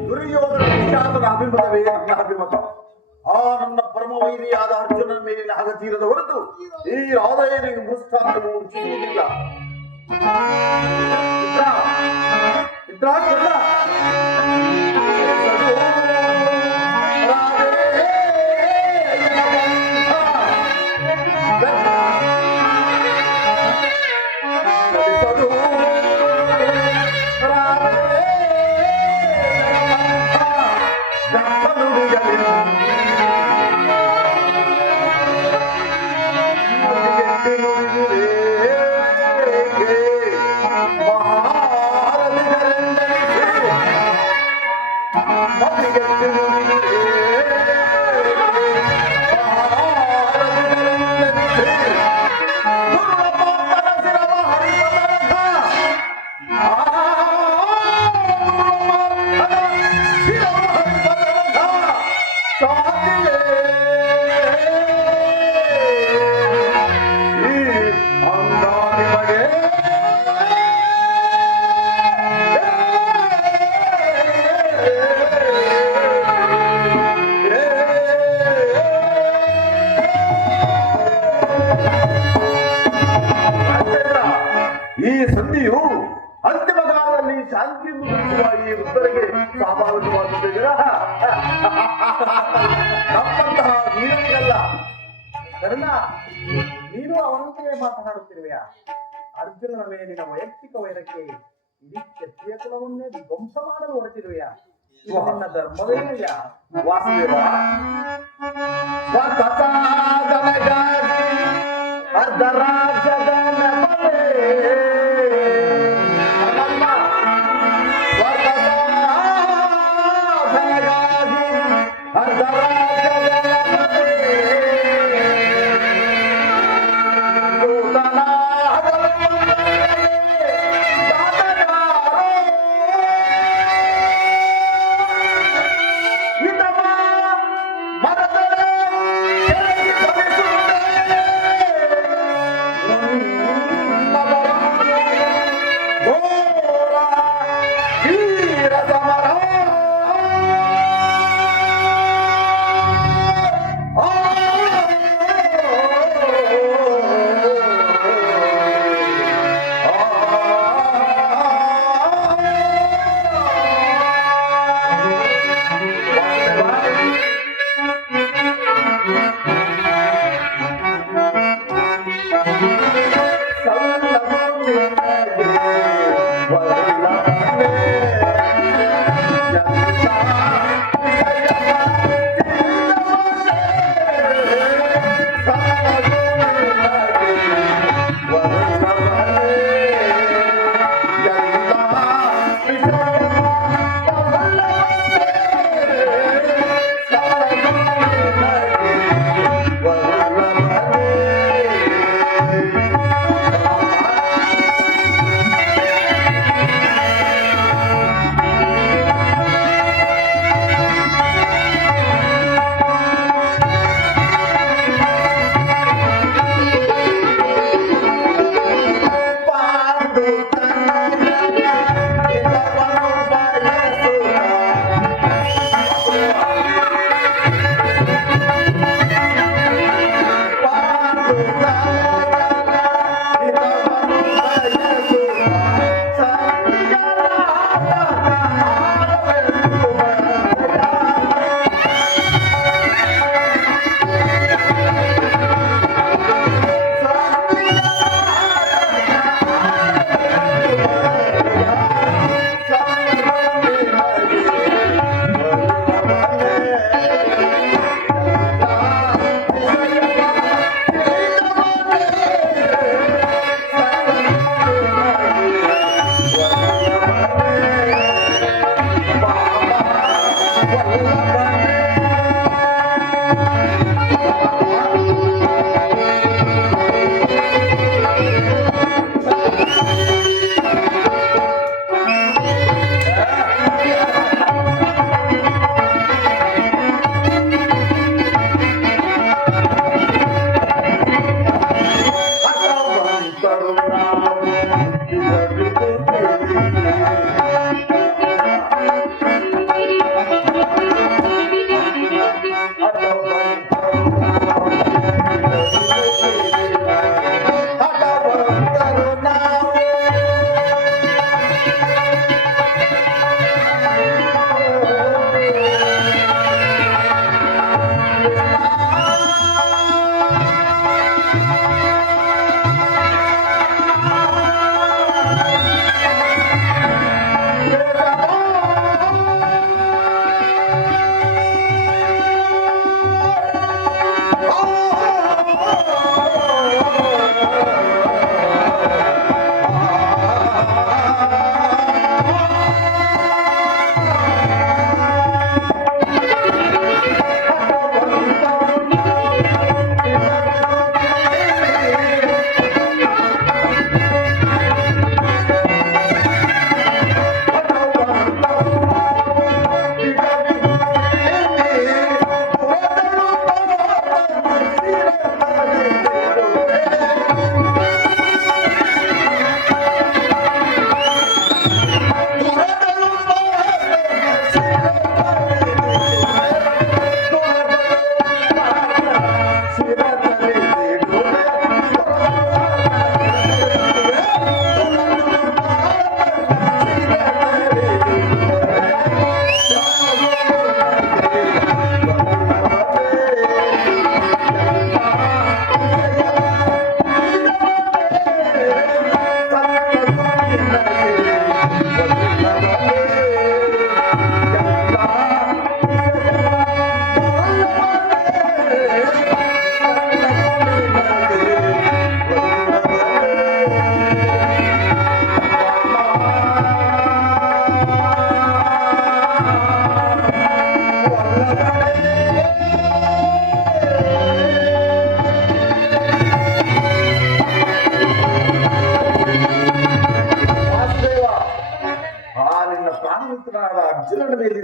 ದುರ್ಯೋಧನ ವಿಷಾದದ ಅಭಿಮತವೇ ನನ್ನ ಅಭಿಮತ. ಆ ನನ್ನ ಪರಮ ವೈರಿಯಾದ ಅರ್ಜುನನ ಮೇಲಿನ ಹಗತೀರದ ಹೊರತು ಈ ರಾಧೆಯನಿಗೆ ಮೃಷ್ಟಾಂತವು ಸಿಗುವುದಿಲ್ಲ. ಮಿತ್ರ ಕರ್ಣ, ಈ ಸಂಧಿಯು ಅಂತಿಮ ಕಾಲದಲ್ಲಿ ಶಾಂತಿಯನ್ನು ಬಯಸುವ ಈ ವೃತ್ತರಿಗೆ ಸ್ವಾಭಾವಿಕವಾಗುತ್ತಿದ್ದೀರಾ? ನಮ್ಮಂತಹ ವೀರನಿಗಲ್ಲ. ಕರ್ಣ, ನೀನು ಅವನೊಂದಿಗೆ ಮಾತನಾಡುತ್ತಿರುವೆಯಾ? ಅರ್ಜುನನ ಮೇಲಿನ ವೈಯಕ್ತಿಕ ವೈರಕ್ಕೆ ಇಡೀ ಕ್ಷತ್ರಿಯ ಕುಲವನ್ನೇ ಧ್ವಂಸ ಮಾಡಲು ಹೊರಟಿರುವೆಯಾ? ಇದು ನಿನ್ನ ಧರ್ಮವೇನಯ್ಯ? ವಾಸುದೇವ, ಅರ್ಧ ರಾಜ್ಯದ ನೆಪವೇ ನಮ್ಮಮ್ಮ ಸ್ವರ್ಗಸಾಧನೆಗಾಗಿ ಅರ್ಧ ರಾಜ್ಯದ ನೆಪವೇ ನೂತನ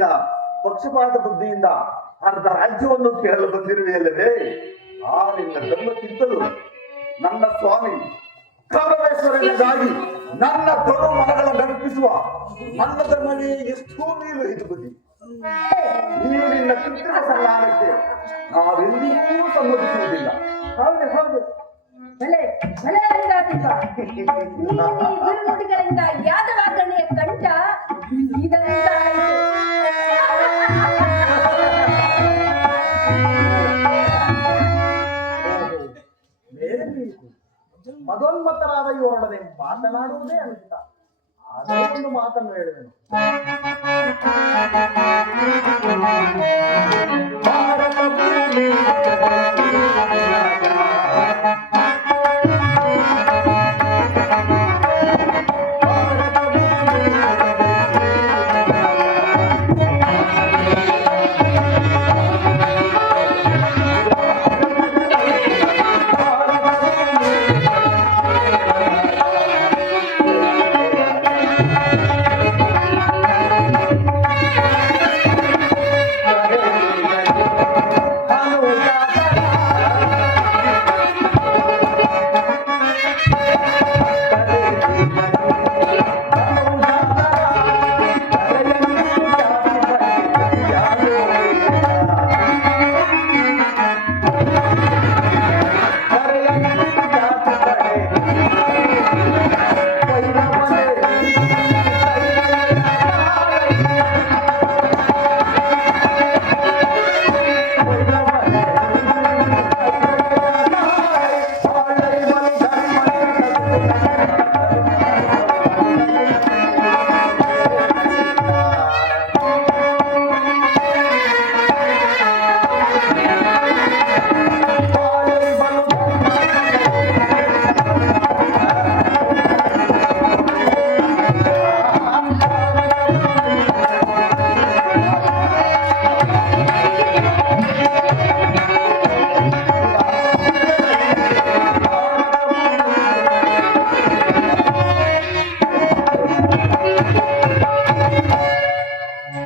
ನಿನ್ನ ಪಕ್ಷಪಾತ ಬುದ್ಧಿಯಿಂದ ಅರ್ಧ ರಾಜ್ಯವನ್ನು ಕೇಳಲು ಬಂದಿರುವೆಯಲ್ಲವೇ? ಆ ನಿನ್ನ ಧರ್ಮಕ್ಕಿಂತಲೂ ನನ್ನ ಸ್ವಾಮಿ ಕಮಲೇಶ್ವರನಿಗಾಗಿ ನನ್ನ ದೊಡ್ಡ ಮನಗಳನ್ನು ನಡಿಪಿಸುವ ನನ್ನ ಧರ್ಮವೇ ಎಷ್ಟೋ ನೀನು ಇದು ಬುದ್ಧಿ. ನೀನು ನಿನ್ನ ಕೃತ್ರಿಮ ಸಂಧಾನಕ್ಕೆ ನಾವೆಂದಿಗೂ ಸಮ್ಮತಿಸುವುದಿಲ್ಲ. ಹೌದು ಹೌದು. ಭಲೆ ಭಲೆ ಅಂಗಾತಿಪ. ನೀನು ಈ ಬಿರುನುಡಿಗಳಿಂದ ಯಾದವಾಗಣೆಯ ಕಂಠ ಇದಂತಾಯಿತು. ಮೇಲೆ ನಿಂತು ಮದೋನ್ಮತ್ತರಾದ ಇವರೊಡನೆ ಮಾತನಾಡುವುದೇ ಅನಿಷ್ಟ. ಅದೇ ಒಂದು ಮಾತನ್ನು ಹೇಳಿದನು.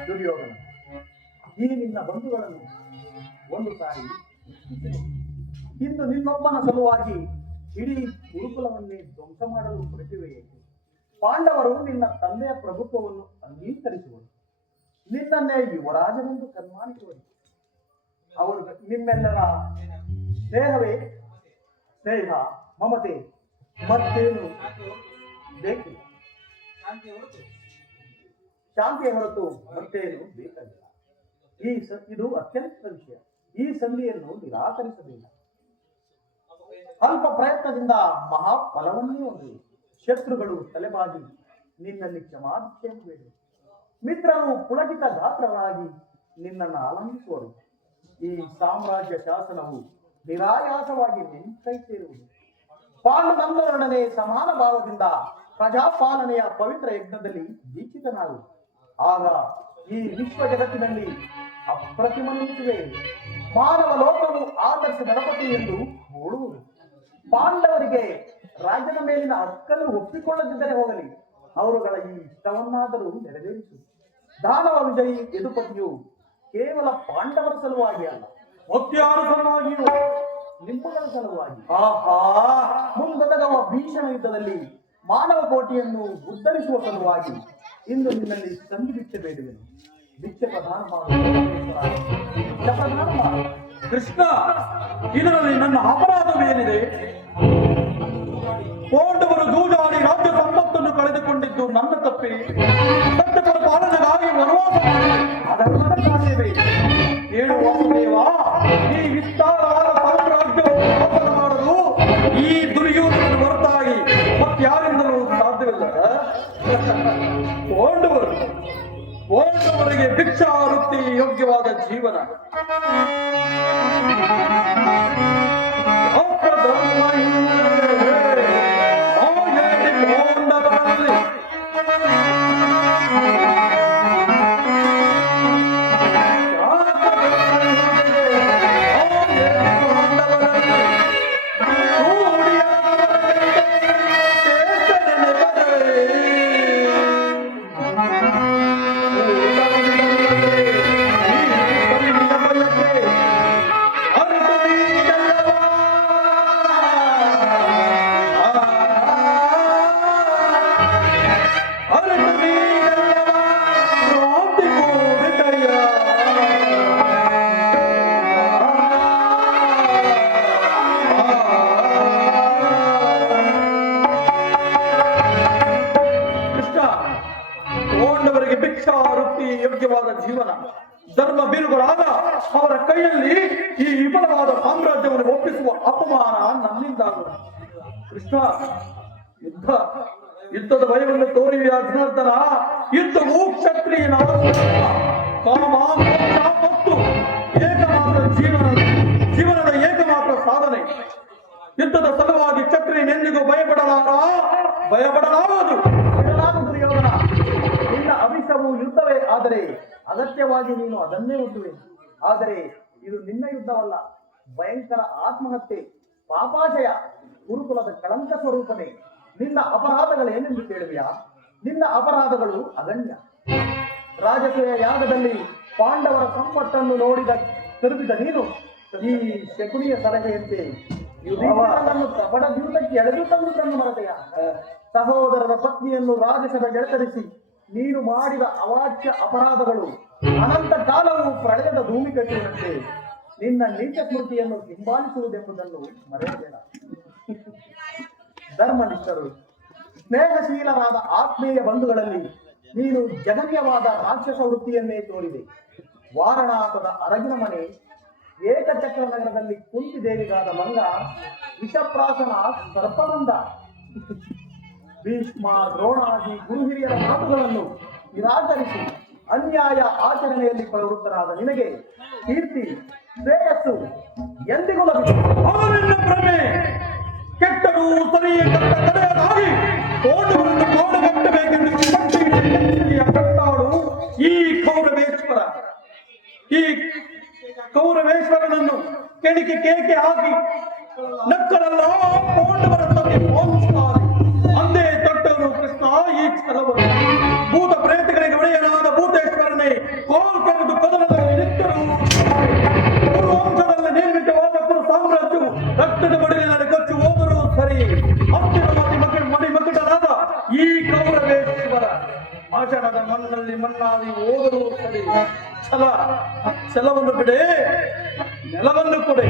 ದುರ್ಯೋಧನ, ಈ ನಿನ್ನ ಬಂಧುಗಳನ್ನು ಒಂದು ಸಾರಿ ಇಂದು ನಿನ್ನೊಬ್ಬನ ಸಲುವಾಗಿ ಇಡೀ ಗುರುಕುಲವನ್ನೇ ಧ್ವಂಸ ಮಾಡಲು ಹೊರಟಿವೆಯೇ? ಪಾಂಡವರು ನಿನ್ನ ತಂದೆಯ ಪ್ರಭುತ್ವವನ್ನು ಅಂಗೀಕರಿಸುವರು, ನಿನ್ನನ್ನೇ ಯುವರಾಜನೆಂದು ಸನ್ಮಾನಿಸುವರು. ಅವರು ನಿಮ್ಮೆಲ್ಲರ ಸ್ನೇಹವೇ ಸ್ನೇಹ, ಮಮತೆ ಮತ್ತೇನು ಬೇಕಿಲ್ಲ. ಶಾಂತಿಯ ಹೊರತು ಮತ್ತೇನು ಬೇಕಾಗಿಲ್ಲ. ಇದು ಅತ್ಯಂತ ವಿಷಯ. ಈ ಸಂಧಿಯನ್ನು ನಿರಾಕರಿಸಬೇಡ. ಅಲ್ಪ ಪ್ರಯತ್ನದಿಂದ ಮಹಾಫಲವನ್ನೇ ಹೊಂದಿದೆ. ಶತ್ರುಗಳು ತಲೆಬಾಗಿ ನಿನ್ನಲ್ಲಿ ಕ್ಷಮಾಭಿಕ್ಷೆ ಬೇಡ. ಮಿತ್ರರು ಪುಳಕಿತ ಗಾತ್ರರಾಗಿ ನಿನ್ನನ್ನು ಆಲಂಬಿಸುವರು. ಈ ಸಾಮ್ರಾಜ್ಯ ಶಾಸನವು ನಿರಾಯಾಸವಾಗಿ ನಿನ್ನ ಕೈ ಸೇರುವುದು. ಪಾಂಡುನಂದನೊಡನೆ ಸಮಾನ ಭಾವದಿಂದ ಪ್ರಜಾಪಾಲನೆಯ ಪವಿತ್ರ ಯಜ್ಞದಲ್ಲಿ ದೀಕ್ಷಿತನಾಗು. ಆಗ ಈ ವಿಶ್ವ ಜಗತ್ತಿನಲ್ಲಿ ಅಪ್ರತಿಮನಿಸುವೆ. ಮಾನವ ಲೋಕವು ಆದರ್ಶ ದಳಪತಿ ಎಂದು ಓಡುವುದು. ಪಾಂಡವರಿಗೆ ರಾಜ್ಯದ ಮೇಲಿನ ಹಕ್ಕನ್ನು ಒಪ್ಪಿಕೊಳ್ಳದಿದ್ದರೆ ಹೋಗಲಿ, ಅವರುಗಳ ಈ ಇಷ್ಟವನ್ನಾದರೂ ನೆರವೇರಿಸು. ದಾನವ ವಿಜಯಿ ಯದುಪತಿಯು ಕೇವಲ ಪಾಂಡವರ ಸಲುವಾಗಿ ಅಲ್ಲ, ಮತ್ಯಾರ ಸಲುವಾಗಿಯೂ ನಿಮ್ಮಗಳ ಸಲುವಾಗಿ ಆಹಾ ಮುಂದೊದಗುವ ಭೀಷಣ ಯುದ್ಧದಲ್ಲಿ ಮಾನವ ಕೋಟಿಯನ್ನು ಉದ್ಧರಿಸುವ ಸಲುವಾಗಿ ಇಂದು ನಿನ್ನಲ್ಲಿ ಸಂಧಿ ಭಿಕ್ಷೆ ಬೇಡುವೆನು. ಭಿಕ್ಷೆ ಪ್ರದಾನ ಮಾಡು. ಕೃಷ್ಣ, ಇದರಲ್ಲಿ ನನ್ನ ಅಪರಾಧವೇನಿದೆ? ಪಾಂಡವರು ಜೂಜಾಡಿ ರಾಜ್ಯ ಸಂಪತ್ತನ್ನು ಕಳೆದುಕೊಂಡಿದ್ದು ನನ್ನ ತಪ್ಪೆ. ಸತ್ಯಪರ ಪಾಲನೆಗಾಗಿ ವನವಾಸ ಅದರ ಕಾರ್ಯವೇ. ಹೇಳು ವಾಸುದೇವ, ಈ ವಿಸ್ತಾರವಾದ ಸಾಮ್ರಾಜ್ಯವನ್ನು ಶಾಸನ ಮಾಡಲು ಈ ದುರ್ಯೋಧನ ಹೊರತಾಗಿ ಮತ್ತಾರಿಂದಲೂ ಸಾಧ್ಯವಿಲ್ಲ. ಪಾಂಡವರಿಗೆ ಭಿಕ್ಷಾವೃತ್ತಿ ಯೋಗ್ಯವಾದ ಜೀವನ. ಚಕ್ರವರ್ತಿ ಯೋಗ್ಯವಾದ ಜೀವನ ಧರ್ಮ ಬೀರುಗಳಾದ ಅವರ ಕೈಯಲ್ಲಿ ಈ ವಿಫಲವಾದ ಸಾಮ್ರಾಜ್ಯವನ್ನು ಒಪ್ಪಿಸುವ ಅಪಮಾನ ನನ್ನಿಂದಾಗುವುದು. ಕೃಷ್ಣ, ಯುದ್ಧದ ಭಯವನ್ನು ತೋರಿವೆಯ ಜನಾರ್ದನ. ಯುದ್ಧವು ಕ್ಷತ್ರಿಯನ ಕಾಮ ಮೋಕ್ಷ ಮತ್ತು ಏಕಮಾತ್ರ ಜೀವನದ ಏಕಮಾತ್ರ ಸಾಧನೆ. ಯುದ್ಧದ ಸಲುವಾಗಿ ಕ್ಷತ್ರಿಯನೆಂದಿಗೂ ಭಯಪಡಲಾಗದು. ದುರ್ಯೋಧನ, ನಿನ್ನ ಅಭಿಷವು ಯುದ್ಧವೇ ಆದರೆ ಅಗತ್ಯವಾಗಿ ನೀನು ಅದನ್ನೇ ಒಡ್ಡುವೆ. ಆದರೆ ಇದು ನಿನ್ನ ಯುದ್ಧವಲ್ಲ, ಭಯಂಕರ ಆತ್ಮಹತ್ಯೆ, ಪಾಪಾಶಯ, ಗುರುಕುಲದ ಕಳಂಕ ಸ್ವರೂಪನೇ. ನಿನ್ನ ಅಪರಾಧಗಳೇನೆಂದು ಕೇಳುವೆಯಾ? ನಿನ್ನ ಅಪರಾಧಗಳು ಅಗಣ್ಯ. ರಾಜಸೂಯ ಯಾಗದಲ್ಲಿ ಪಾಂಡವರ ಸಂಪತ್ತನ್ನು ತಿರುಗಿದ ನೀನು ಈ ಶಕುನಿಯ ಸಲಹೆಯಂತೆ ಯುಧಿಷ್ಠಿರನನ್ನು ಕಪಟ ದ್ಯೂತಕ್ಕೆ ಎಳೆದು ತಂದುದನ್ನು ಮರೆತೆಯ? ಸಹೋದರರ ಪತ್ನಿಯನ್ನು ರಾಜಸಭೆ ಗೆಳತರಿಸಿ ನೀನು ಮಾಡಿದ ಅವಾಚ್ಯ ಅಪರಾಧಗಳು ಅನಂತ ಕಾಲವು ಪ್ರಳಯದ ಭೂಮಿ ಕಟ್ಟುವಂತೆ ನಿನ್ನ ನೀಚ ಸ್ಮೃತಿಯನ್ನು ಹಿಂಬಾಲಿಸುವುದೆಂಬುದನ್ನು ಮರೆಯಬೇಡ. ಧರ್ಮನಿಷ್ಠರು, ಸ್ನೇಹಶೀಲರಾದ ಆತ್ಮೀಯ ಬಂಧುಗಳಲ್ಲಿ ನೀನು ಜಗನ್ಯವಾದ ರಾಕ್ಷಸ ವೃತ್ತಿಯನ್ನೇ ತೋರಿದೆ. ವಾರಣಾಸದ ಅರಗಿನ ಮನೆ, ಏಕಚಕ್ರ ನಗರದಲ್ಲಿ ಕುಂತಿದೇವಿಗಾದ ಮಂಗ, ವಿಷಪ್ರಾಶನ ಸರ್ಪಮಂದ, ಭೀಷ್ಮ ದ್ರೋಣಾದಿ ಗುರು ಹಿರಿಯರ ಮಾತುಗಳನ್ನು ನಿರಾಕರಿಸಿ ಅನ್ಯಾಯ ಆಚರಣೆಯಲ್ಲಿ ಪ್ರವೃತ್ತರಾದ ನಿನಗೆ ಕೀರ್ತಿ ಶ್ರೇಯಸ್ಸು ಎಂದಿಗೂ ಭ್ರಮೆ ಕೆಟ್ಟರು ಸರಿಯೇ ಕಡೆಯದಾಗಿ ಕೋಟವನ್ನು ಕಾಡುಗಟ್ಟಬೇಕೆಂದು ಕಟ್ಟಾಡು ಈ ಕೌರವೇಶ್ವರನನ್ನು ಕೆಣಿಕೆ ಕೇಕೆ ಹಾಕಿ ನಕ್ಕರಲ್ಲ ಪಾಂಡವರ ಸತಿ ಹೋಲಿಸುತ್ತಾರೆ. ಅಂದೇ ತೊಟ್ಟವನು ಕೃಷ್ಣ ಈ ಛಲವರು ಭೂತ ಪ್ರೇತಗಳಿಗೆ ಒಡೆಯನಾದ ಭೂತೇಶ್ವರನೇ ಕೋಲ್ ಕೆರೆದು ಕದನದಲ್ಲಿ ನಿಂತರು. ಕುರುವಂಶದಲ್ಲಿ ನಿರ್ಮಿತವಾದ ಕುರು ಸಾಮ್ರಾಜ್ಯವು ರಕ್ತದ ಬಡಿಲಿನಲ್ಲಿ ಕೊಚ್ಚಿ ಹೋದರೂ ಸರಿ. ಅಂತಿಮವಾಗಿ ಮಣಿಮಕಟನಾದ ಈ ಕೌರವೇಶ್ವರ ಆಷಾಢದ ಮಣ್ಣಲ್ಲಿ ಮಣ್ಣಾಗಿ ಹೋದರೂ ಸರಿ. ಛಲವನ್ನು ಬಿಡೆ, ನೆಲವನ್ನು ಕೊಡೆ.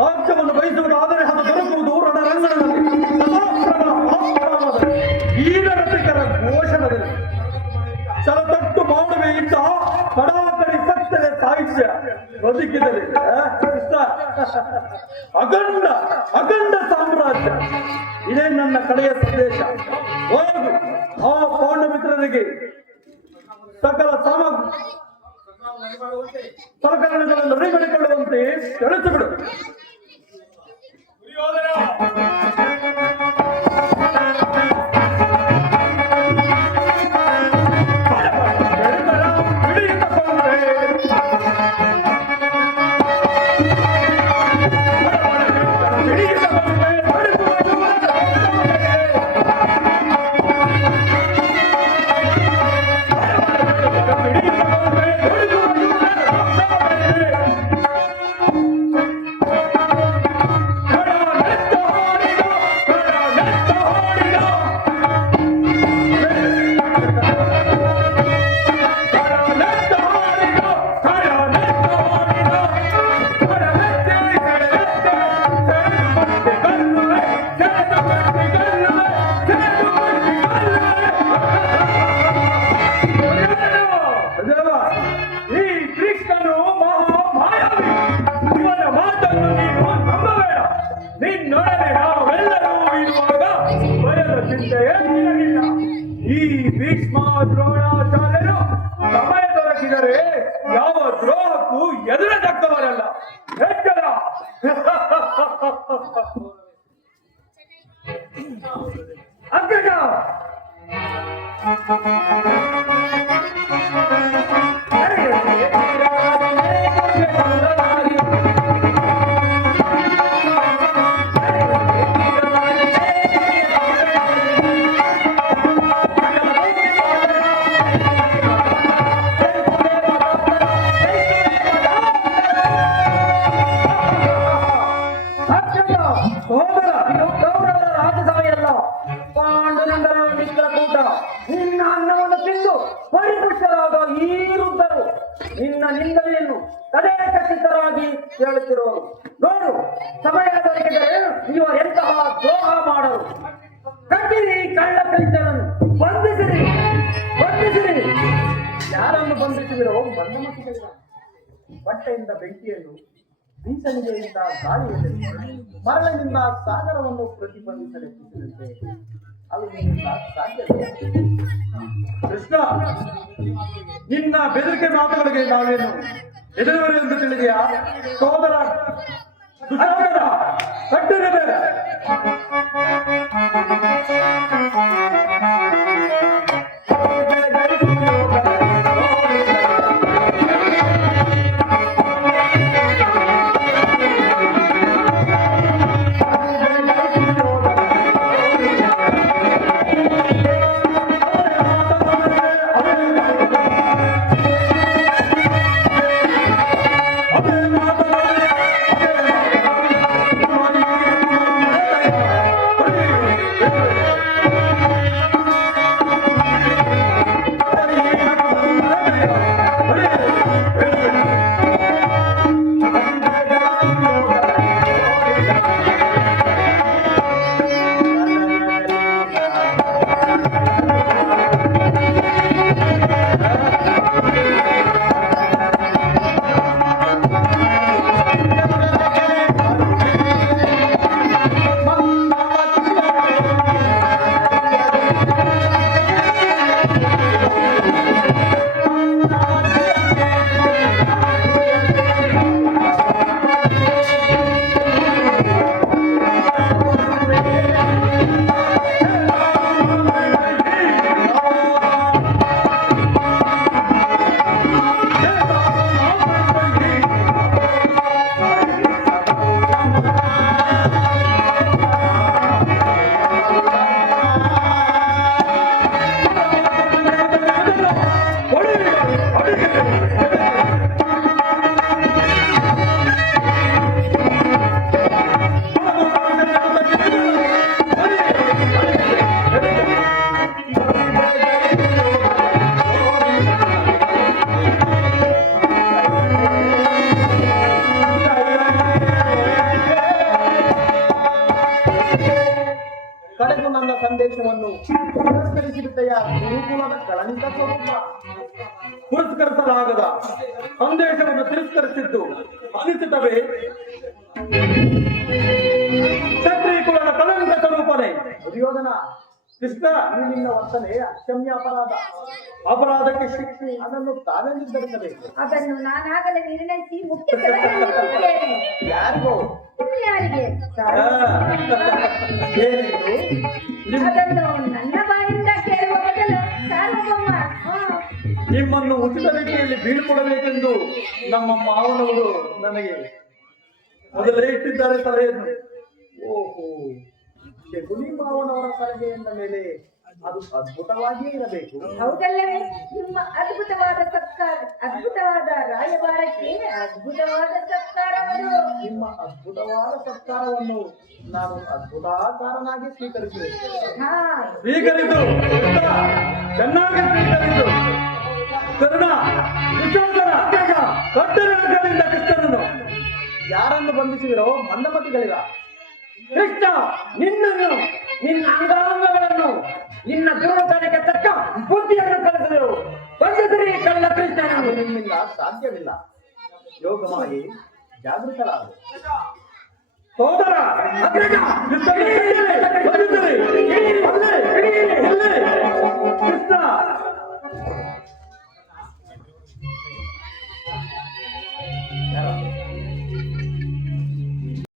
ರಾಜ್ಯವನ್ನು ಬಯಸುವುದಾದರೆ ಅದು ದೊರಕುವುದು ರಣರಂಗಣದಲ್ಲಿ, ಈರರಸಿಕರ ಘೋಷಣದಲ್ಲಿ. ಚಲತಟ್ಟು ಮಾಡುವೆಯಿಂದ ಕಡಾಕಡಿ ಸತ್ತರೆ ಸಾಹಿತ್ಯ ಬದುಕಿದರೆ ಅಖಂಡ ಸಾಮ್ರಾಜ್ಯ. ಇದೇ ನನ್ನ ಕಡೆಯ ಸಂದೇಶ. ಹೋಗು, ಆ ಪಾಂಡಮಿತ್ರರಿಗೆ ಸಕಲ ಸಲಕರಣೆಗಳನ್ನು ರೆಡಿಮಾಡಿಕೊಳ್ಳುವಂತೆ ತಿಳಿಸಿಬಿಡು. ಈ ವೃದ್ಧರು ನಿನ್ನ ನಿಂದನೆಯನ್ನು ತದೇ ಖಚಿತರಾಗಿ ಕೇಳುತ್ತಿರುವರು. ನೋಡು, ಸಮಯ ದೊರಕಿದರೆ ಇವರೆಂತಹ ದ್ರೋಹ ಮಾಡರು. ಕಟ್ಟಿರಿ ಕಳ್ಳ ಕೈತನನ್ನು, ಬಂಧಿಸಿರಿ ಬಂಧಿಸಿರಿ. ಯಾರನ್ನು ಬಂಧಿಸಿದಿರೋ ಬಂಧಮತಿಗಳಿಲ್ಲ. ಬಟ್ಟೆಯಿಂದ ಬೆಂಕಿಯನ್ನು, ಬೀಸಣಿಗೆಯಿಂದ ಗಾಳಿಯನ್ನು, ಮರಳಿನಿಂದ ಸಾಗರವನ್ನು ಪ್ರತಿಬಂಧಿಸಲೆತ್ತಿಸಿದಂತೆ ಅದು ನಿನ್ನಿಂದ ಸಾಧ್ಯವಿಲ್ಲ. ಕೃಷ್ಣ, ನಿನ್ನ ಬೆದರಿಕೆ ಮಾತುಗಳಿಗೆ ನಾವೇನು ಎದುರುವರೆ ಎಂದು ತಿಳಿದೆಯಾ? ಸೋದರ ದುಶ್ಯಾಸನ, ಕಟ್ಟಿರಿ ಬೇಡ. ಕಡೆಗೂ ನನ್ನ ಸಂದೇಶವನ್ನು ಪುರಸ್ಕರಿಸಿರುತ್ತೆಯ ಗುರುಕುಲದ ಕಳಂಕ ಸ್ವರೂಪ. ಪುರಸ್ಕರಿಸಲಾಗದ ಸಂದೇಶವನ್ನು ತಿರಸ್ಕರಿಸಿದ್ದು ಅನಿಸುತ್ತವೆ. ಕ್ಷತ್ರಿಯ ಕುಲದ ಕಳಂಕ ಸ್ವರೂಪನೇ ದುರ್ಯೋಧನ, ಕೃಷ್ಣ, ಈ ನಿನ್ನ ವರ್ತನೆ ಅಕ್ಷಮ್ಯ ಅಪರಾಧ. ಅಪರಾಧಕ್ಕೆ ಶಿಕ್ಷೆ ಅದನ್ನು ತಾವೇ ನಿರ್ಧರಿಸಬೇಕು. ಅದನ್ನು ನಾನಾಗಲೇ ನಿರ್ಣಯಿಸಿ ಮುಖ್ಯ ಸಲಹೆಯಲ್ಲಿದ್ದೇನೆ. ಯಾರಿಗೋ ಯಾರಿಗೆ? ಏನಿದು? ಅದನ್ನು ನನ್ನ ಬಾಯಿಂದ ಕೇಳುವ ಬದಲು ಸಾರ್ವಭೌಮ ನಿಮ್ಮನ್ನು ಉಚಿತ ರೀತಿಯಲ್ಲಿ ಬೀಳ್ಕೊಡಬೇಕೆಂದು ನಮ್ಮ ಮಾವನವರು ನನಗೆ ಮೊದಲೇ ಇಟ್ಟಿದ್ದಾರೆ ಸಲಹೆಯನ್ನು. ಓಹೋ, ಶಕುನಿ ಮಾವನವರ ಸಲಹೆಯಿಂದ ಮೇಲೆ ಅದು ಅದ್ಭುತವಾಗಿಯೇ ಇರಬೇಕು. ಹೌದಲ್ಲವೇ? ನಿಮ್ಮ ಅದ್ಭುತವಾದ ಸತ್ಕಾರ, ಅದ್ಭುತವಾದ ರಾಯಭಾರಕ್ಕೆ ಅದ್ಭುತವಾದ ಸತ್ಕಾರವನ್ನು. ನಿಮ್ಮ ಅದ್ಭುತವಾದ ಸತ್ಕಾರವನ್ನು ನಾನು ಅದ್ಭುತಾಕಾರನಾಗಿ ಸ್ವೀಕರಿಸಿದೆ. ಹಾ, ಸ್ವೀಕರಿಸು, ಚೆನ್ನಾಗಿ ಸ್ವೀಕರಿಸು. ಕರ್ಣ, ದುಶ್ಯಾಸನ, ಕಟ್ಟರಿಂದ ಕೃಷ್ಣನನ್ನು ಯಾರನ್ನು ಬಂಧಿಸಿದಿರೋ ಮಂದಮತಿಗಳಿರ. ಕೃಷ್ಣ, ನಿನ್ನನ್ನು, ನಿನ್ನ ಅಂಗಾಂಗಗಳನ್ನು, ನಿನ್ನ ದುರ್ವರ್ತನೆಗೆ ತಕ್ಕ ಬುದ್ಧಿಯನ್ನು ಕಲಿಸಿದೆವು. ಬಂಧಿಸಿರಿ ಕಳ್ಳ ಕೃಷ್ಣನನ್ನು. ನಿಮ್ಮಿಂದ ಸಾಧ್ಯವಿಲ್ಲ. ಯೋಗಮಾಯಿ, ಜಾಗೃತರಾಗು. ಸೋದರ ಅಗ್ರಜ, ಬಂಧಿಸಿರಿ. ಕೃಷ್ಣ